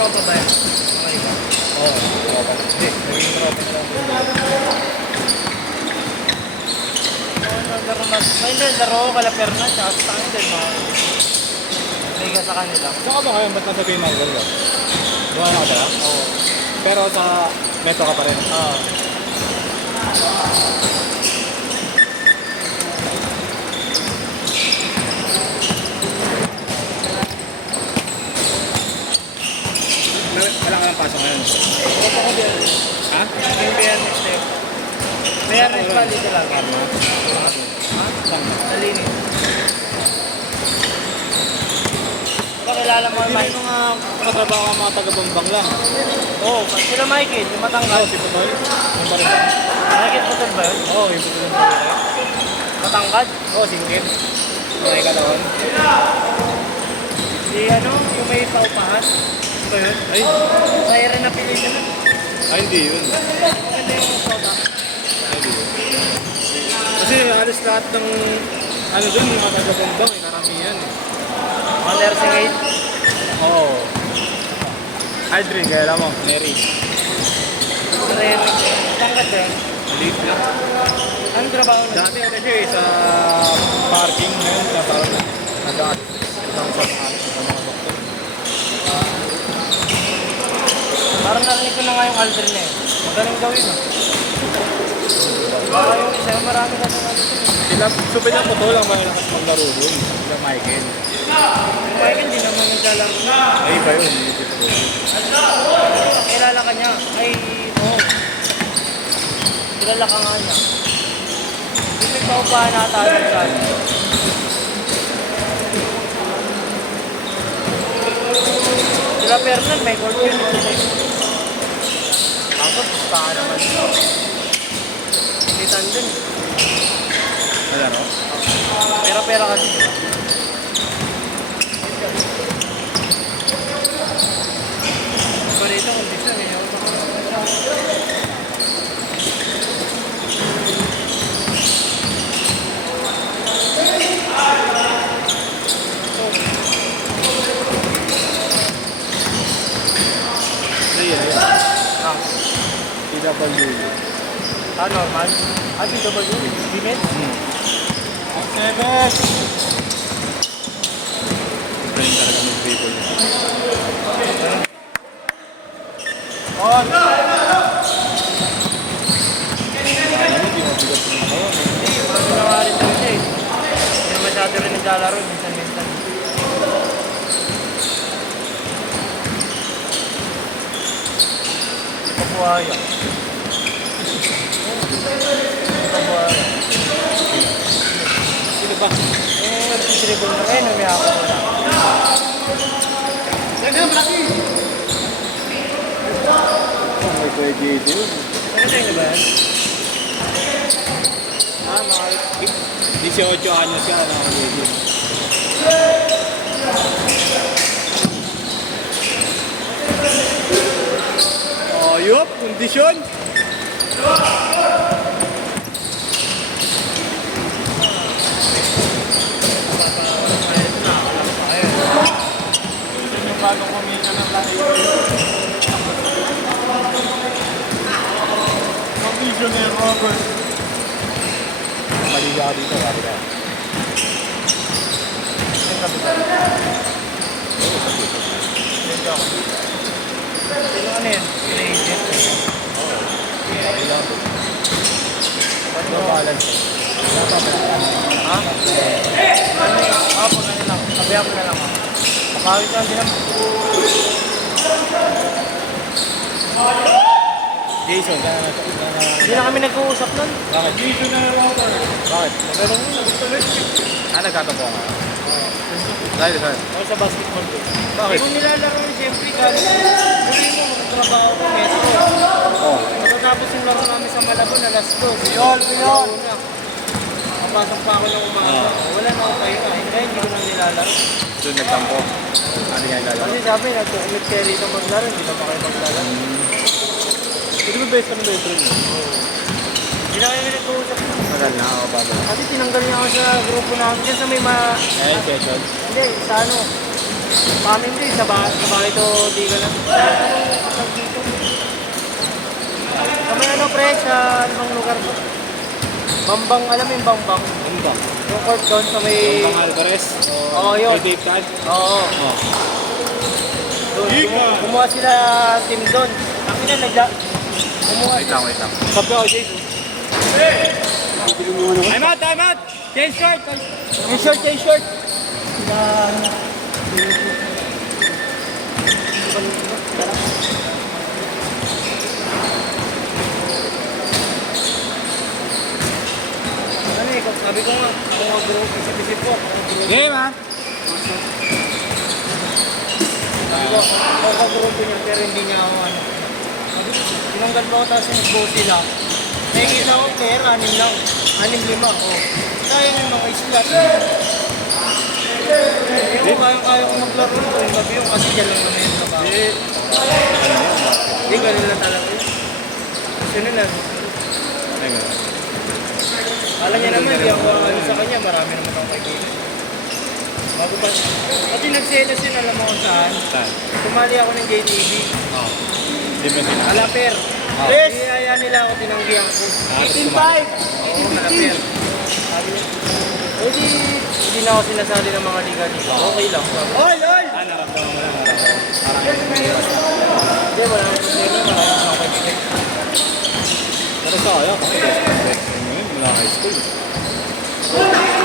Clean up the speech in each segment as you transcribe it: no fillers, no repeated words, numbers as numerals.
tropa ba yun? Okay ba? Oo, tropa. Hindi, naging tropa na lang. May laro ko kala Fernan, tsaka sa akin din mga liga sa kanila. Saan ka ba ngayon? Ba't nasa Bay Marvel ka? Doon ka ba? Oo. Pero sa Metro ka pa rin. Oo. Wala ka ng pasok ngayon. Tropa ko din. Ha? Yung Biyernes na yun. Biyernes pa dito lang. Karma? Ha? Saan? Nalinis. Baka kilala mo Hindi ang rin mga katrabaho ka mga taga-Bambang lang. Oo, sila Michael, yung matangkad. Si Putoy? Yung ba rin ba? Michael Putol ba yun? Oo, yung Putoy ng Putoy. Matangkad? Oo, singkit. Mga katawan. Si ano, yung may paupahan. Ba yun? Ay, Siren na pili na. hindi yun. Maganda yung soda. Hindi yun. Kasi halos lahat ng ano dun, yung mga taga-Bambang, karamihan eh. Mga nursing aid. Oo. Aldrin, kaya alam mo, Mary. Siren. Matangkad ba yun? Late na. Anong trabaho na? Dati ano siya eh, sa parking ngayon, na parang nag-aat. Isang sa mga doktor. Parang narinig ko na nga yung Aldrin na eh. Magaling gawin ah. Baka yung isa, marami na sa Aldrin. Sila, supid ang puto lang mga lakas maglaro dun. Sila Michael. Yung Michael, di naman naglalaro na. Ay, iba yun, hindi si puto. Kilala ka niya. Ay, oo. Kilala ka nga niya. Yung may paupahan na tayo sa akin. Sila Fernan, may gold yun. Ako, baka naman. Kitan din. Nalaro? Pera-pera kasi, di ba? Iba rito, kondisyon eh. Ay, ay, Ah, PWU. normal. Ah, PW, Bimet. Seven! Iba rin talaga mag-dribble. On! Ano, di mabigat na ako. Hindi, parang ginawa rin daw siya eh. Hindi na masyado rin naglalaro, minsan-minsan. Hindi pa buhaya. Hindi pa buhaya. Sino ba? Nag-dribble na kayo, numiyako ko na. Oh, may Kuya JJ yun. Ano na ba yan? Ah, mga 18 anyos ka na JJ. Oh, yup, kondisyon. Yung bagong kumita ng tayo. Commissioner Robert. Mali ka dito, mali ka. Sino ano yan? Agent? Ba't mo balance? Ha? Ano yun? Pag ano lang. Sabihan ko na lang. Kapawit lang din naman. Jason, ka na Hindi na kami nag-uusap nun. Bakit? Jason na Robert. Bakit? Nagtanong mo. Ah, nagtatampo ka? Dahil saan? O sa basketball ko. Bakit? Hindi mo nilalaro yun, siyempre. Galing mo, magtrabaho ko, metro. Oh. Matatapos yung laro namin sa Malabon, alas 2. Yun! Papasok pa ako ng umaga. Wala na ako kayo na. Kaya hindi ko na nilalaro. Doon nagtampo. Ano nga ilalaro? Kasi sabi, nag-commit kayo rito maglaro. Hindi pa kayo maglalaro. Hindi ba best friend boyfriend mo? Hindi na kayo nag-uusap. Tagal na ako bago. Kasi tinanggal niya ako sa grupo namin. Diyan sa may Eh, session. Hindi, sa ano. Family, sa bahay to, di ka lang. Sa may ano, pre, sa ibang lugar ko. Bambang, alam mo yung Bambang? Ano ba? Yung court doon sa may... Bang Alvarez? Oo, yun. Kay Dave Time? Oo. Oo. Doon, kumuha sila team doon. Ang ina, kumuha Wait sila. lang. Sabi ako, Jason. Time out! Time out! Change short! Change short! Ano eh, sabi ko nga, ako mag-group, isip-isip ko, ako mag-group. Game, ha? Sabi ko, ako mag-group niya, pero hindi niya ako ano. Sabi ko, tinanggal mo ako, tapos nag-go sila. Nakikita ko, player, 6 lang. 6-5, oh. Sayang yung mga islat. Hindi ko kaya ko maglaro nito. Yung gabi yung kasi dyan lang naman yung trabaho. Hindi, ganun lang talaga yun. Sunod na. Kala niya naman, hindi ako ano sa kanya. Marami naman akong kaibigan. Bago pa. Pati nagselos yun, alam mo kung saan. Tumali ako ng JTV. Oo. Hindi ba sila? Malaper. Yes! Iyaya nila ako, tinanggihan ko. 18-5! Oo, malaper. Sabi niya, hindi na ako sinasali ng mga liga-liga. Okay lang. Oy! Naramdaman mo lang. Hindi, wala akong problema. Marami akong kaibigan. Pero sa kaya, kasi best friend ngayon, mula high school.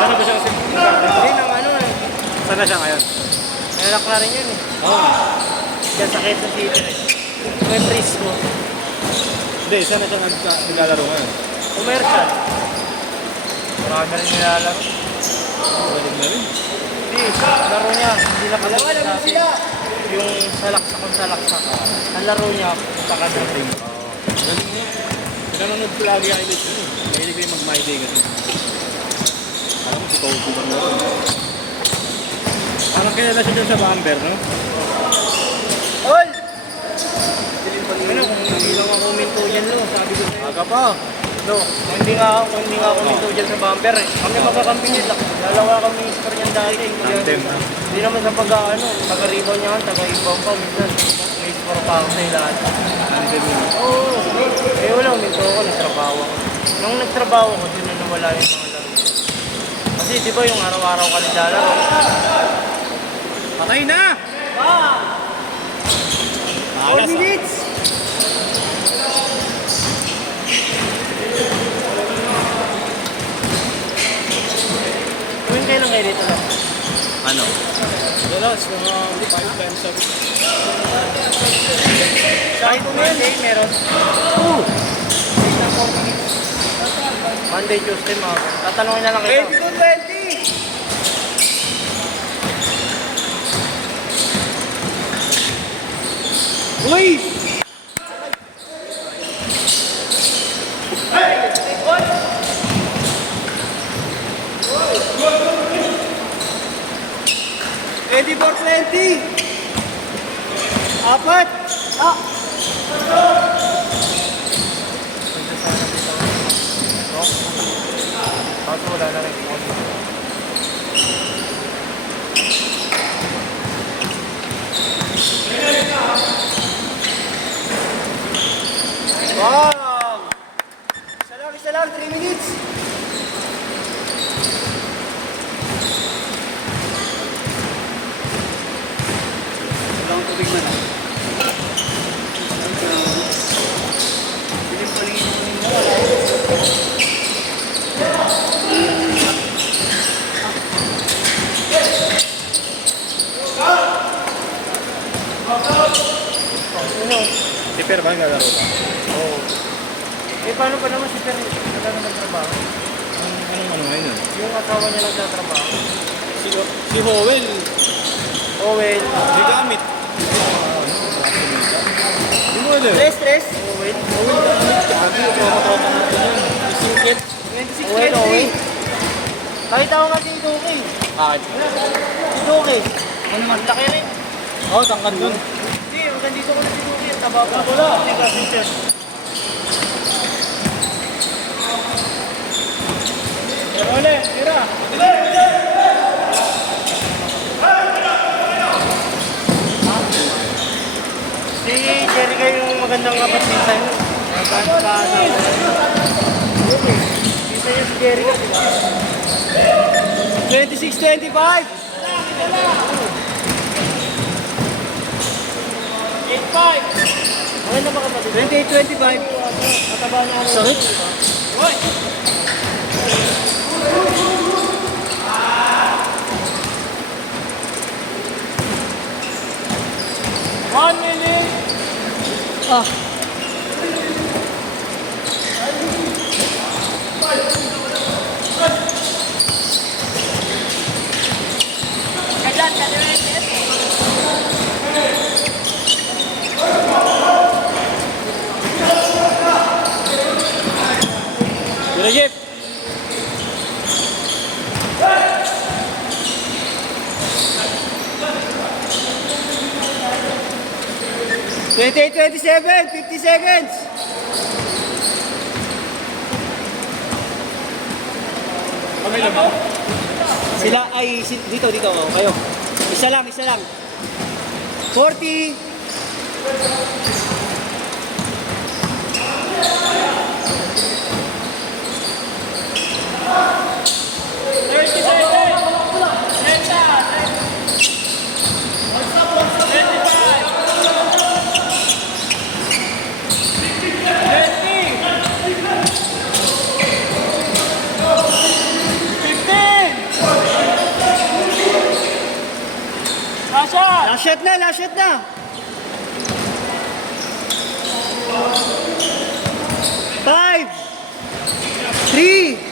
Sana ba siya kasi? Hindi, nang ano eh. Saan na siya ngayon? Nalak na rin yun eh. Oo. Diyan sa Quezon City eh. May Frisco. Hindi, saan na siya naglalaro ngayon? Commercial. Marami rin nilalaro. Balik na rin. Hindi, laro niya. Hindi na kalaro dati. Yung salaksak kung salaksak. Ang laro niya, pakadating. Galing niya. Pinanonood ko lagi highlights yun. Mahilig ko yung mag-my day kasi. Alam mo, si Toby ba na rin? Parang kilala siya dyan sa Bamber, no? Ol! Ano, kung hindi lang ako minto dyan, no? Sabi ko sa'yo. Aga pa. No, kung hindi nga ako minto dyan sa bumper eh. Kami magkakampi nila. Dalawa kami score niyan dati. Tandem na. Hindi naman sa pag-ano, taga-rebound niya, taga-ibang pa. Minsan, may score pa ako sa ilan. Tandem na. Oo. Eh wala, minto ako, nagtrabaho ako. Nung nagtrabaho ko, doon na nawala yung mga laro. Kasi di ba yung araw-araw ka naglalaro? Patay na! Ah! 4 minutes! Tuwing kailan kayo dito lang? Ano? Dalas, mga 5 times a week. Kahit Monday, meron. Monday, Tuesday, mga. Tatanungin na lang kita. 22-20! Uy! Ready for 20! Apat! Ah! Kaso wala na rin. Wow! Isa lang, 3 minutes! Walang tubig man ah. Bilis palingin mo wala. Si Per ba naglalaro pa? Oo. Eh, paano pa naman si Per? Wala naman trabaho. Anong ano ngayon yun? Yung asawa niya nagtatrabaho. Si Howell, Oh, well. di gamit. Hindi mo alam. Stress? Oh, well. Sabi, tropa natin yun. Isingkit. 26, oh, well. Kahit ako nga si Duki. Bakit? Si Duki. Ano naman? Laki rin. Oo, tangkad dun. Hindi, hanggang dito ko na si Duki. Ang taba pa. Wala. Hindi ka, sister. Pero ulit, tira. magandang kapat minsan yun. Minsan yung si Jerry ka, di ba? 26-25. Maganda ba kapatid? 28-25. Mataba na ako. Sakit. Ah. Kuya Jeff. Twenty-eight, 27, 50 seconds. Kami lang ba? Sila ay dito oh, kayo. Isa lang. 40. Last shot na. 5, 3,